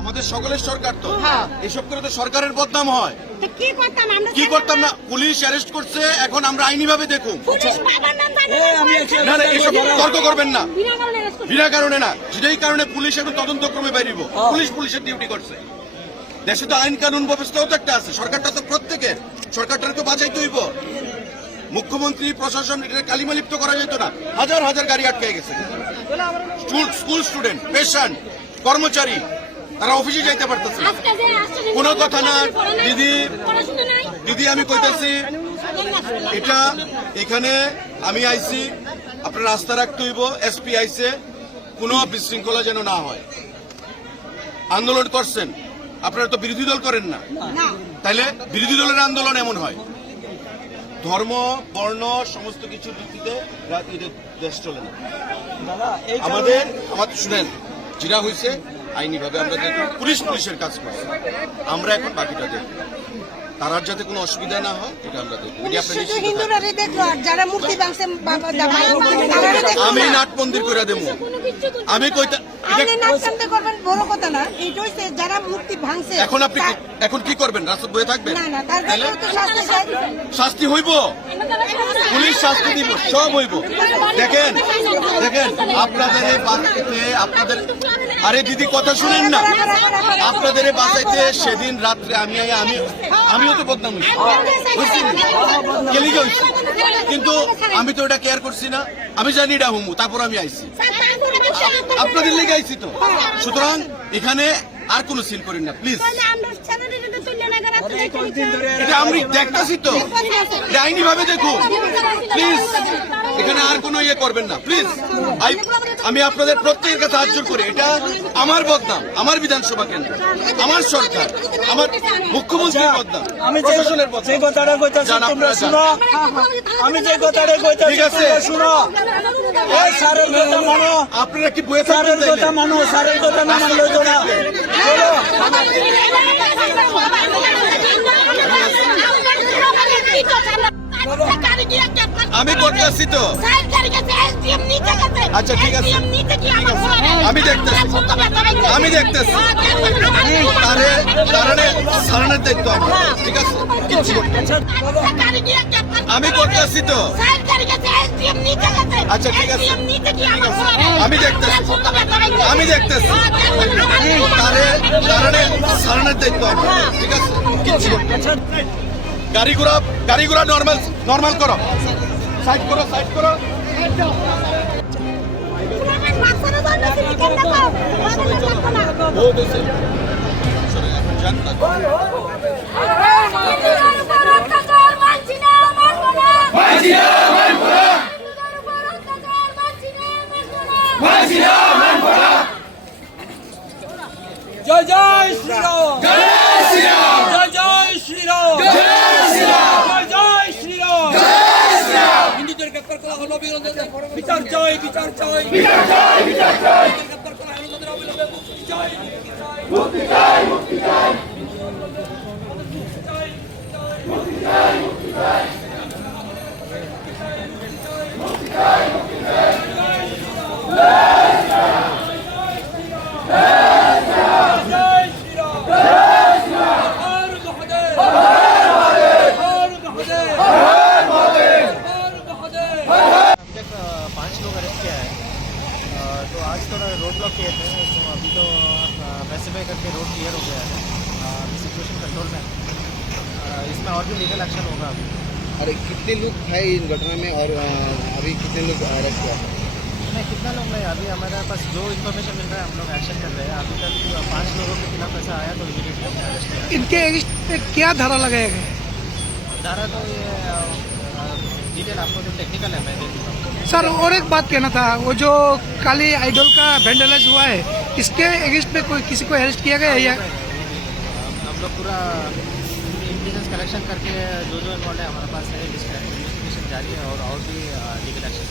আমাদের সকলের সরকার তো এসব করে তো সরকারের বদনাম হয়। কি করতাম না, পুলিশ অ্যারেস্ট করছে, এখন আমরা আইনি ভাবে দেখুন। না না, এসব তর্ক করবেন না, বিনা কারণে না, যেটাই কারণে পুলিশ এখন তদন্তক্রমে বাইরিব। পুলিশের ডিউটি করছে। দেশে তো আইন কানুন ব্যবস্থাও তো একটা আছে, সরকারটা তো প্রত্যেকের, সরকারটাকে বাঁচাইতে হইব। মুখ্যমন্ত্রী প্রশাসন এটা কালিমালিপ্ত করা যেত না। হাজার হাজার গাড়ি আটকে গেছে, স্কুল স্টুডেন্ট, পেশেন্ট, কর্মচারী, তারা অফিসে যাইতে পারতেছে। কোনো কথা না দিদি, আমি কইতাছি এটা এখানে আমি আইছি, আপনার রাস্তা রাখতে হইব। এসপি আইছে, কোনো বিশৃঙ্খলা যেন না হয়। আন্দোলন করছেন, আপনারা তো বিরোধী দল করেন না, তাইলে বিরোধী দলের আন্দোলন এমন হয়। ধর্ম, বর্ণ, সমস্ত কিছুর ভিত্তিতে দেশ চলে না। আমাদের শুনেন, যেটা হয়েছে আইনিভাবে আমরা দেখব, পুলিশের কাজ করছে, আমরা এখন বাকিটা দেখব। তার যাতে কোনো অসুবিধা না হয় এটা আমরা দেখব। আমি নাট মন্দির করে দেবো, আমি এখন আপনি এখন কি করবেন? রাস্তা বয়ে থাকবেন? শাস্তি হইব, পুলিশ শাস্তি দিব, সব হইব। দেখেন আপনাদের এই বাঁচাইতে, আপনাদের আরে দিদি কথা শুনেন না, আপনাদের এই বাঁচাইতে সেদিন রাত্রে আমিও তো বদনাম হয়েছি, কিন্তু আমি তো এটা কেয়ার করছি না। আমি জানি এটা হুমু, তারপর আমি আইছি, আপনাদের লেগে আইছি তো। সুতরাং এখানে আর কোনো সিল করেন না প্লিজ। এটা আমি দেখতেছি তো, আইনি ভাবে দেখুন প্লিজ। এখানে আর কোনো ইয়ে করবেন না প্লিজ। আমি আপনাদের প্রত্যেকের কাছে হাত জোর করে, এটা আমার বদনাম, আমার বিধানসভা কেন্দ্র, আমার সরকার, আমার মুখ্যমন্ত্রীর বদনাম, প্রশাসনের ঠিক আছে। আপনারা কি বয়ে থাকবেন? আমি করতে আসছি তো। আচ্ছা ঠিক আছে, আমি দেখতেছি কারণে সারানোর দায়িত্ব আমার, ঠিক আছে। আমি করতে আসছি তো। আচ্ছা ঠিক আছে, আমি দেখতেছি কারণে সারানোর দায়িত্ব আমার, ঠিক আছে। গাড়ি ঘোড়া নর্মাল করো, সাইড করো। জয় জয় শ্রীরাম, জয় শ্রীরাম, জয় জয় শ্রীরাম, জয় শ্রীরাম, জয় জয় শ্রীরাম, জয় শ্রীরাম। হিন্দুদের গ্রেফতার করা হলো, বিচার চাই, বিচার চাই, বিচার চাই, বিচার চাই। গ্রেফতার করা হলো, তাদের অবিলম্বে মুক্তি চাই, মুক্তি চাই, মুক্তি চাই, মুক্তি চাই, মুক্তি চাই, মুক্তি চাই, মুক্তি চাই, মুক্তি চাই। तो आज थोड़ा रोड ब्लॉक किए थे, तो अभी तो पैसिफाई करके रोड क्लियर हो गया है, सिचुएशन कंट्रोल में। इसमें और भी लीगल एक्शन होगा अभी। अरे कितने लोग थे इन घटना में और अभी कितने लोग अरेस्ट हुआ? नहीं, कितना लोग नहीं, अभी हमारे पास जो इन्फॉर्मेशन मिल रहा है हम लोग एक्शन कर रहे हैं। अभी तक 5 लोगों के खिलाफ ऐसा आया तो इमीडिएटली हमने अरेस्ट किया। इनके अगेंस्ट पे क्या धारा लगाया गया? धारा तो ये डिटेल आपको जो टेक्निकल है मैं दे दूँगा। सर और एक बात कहना था, वो जो काली आइडल का वेंडलाइज हुआ है, इसके अगेंस्ट में कोई किसी को अरेस्ट किया गया है या? हम लोग पूरा इंटेलिजेंस कलेक्शन करके जो इन्वॉल्व है हमारे पास है, इन्वेस्टिगेशन जारी है और भी लीगल एक्शन।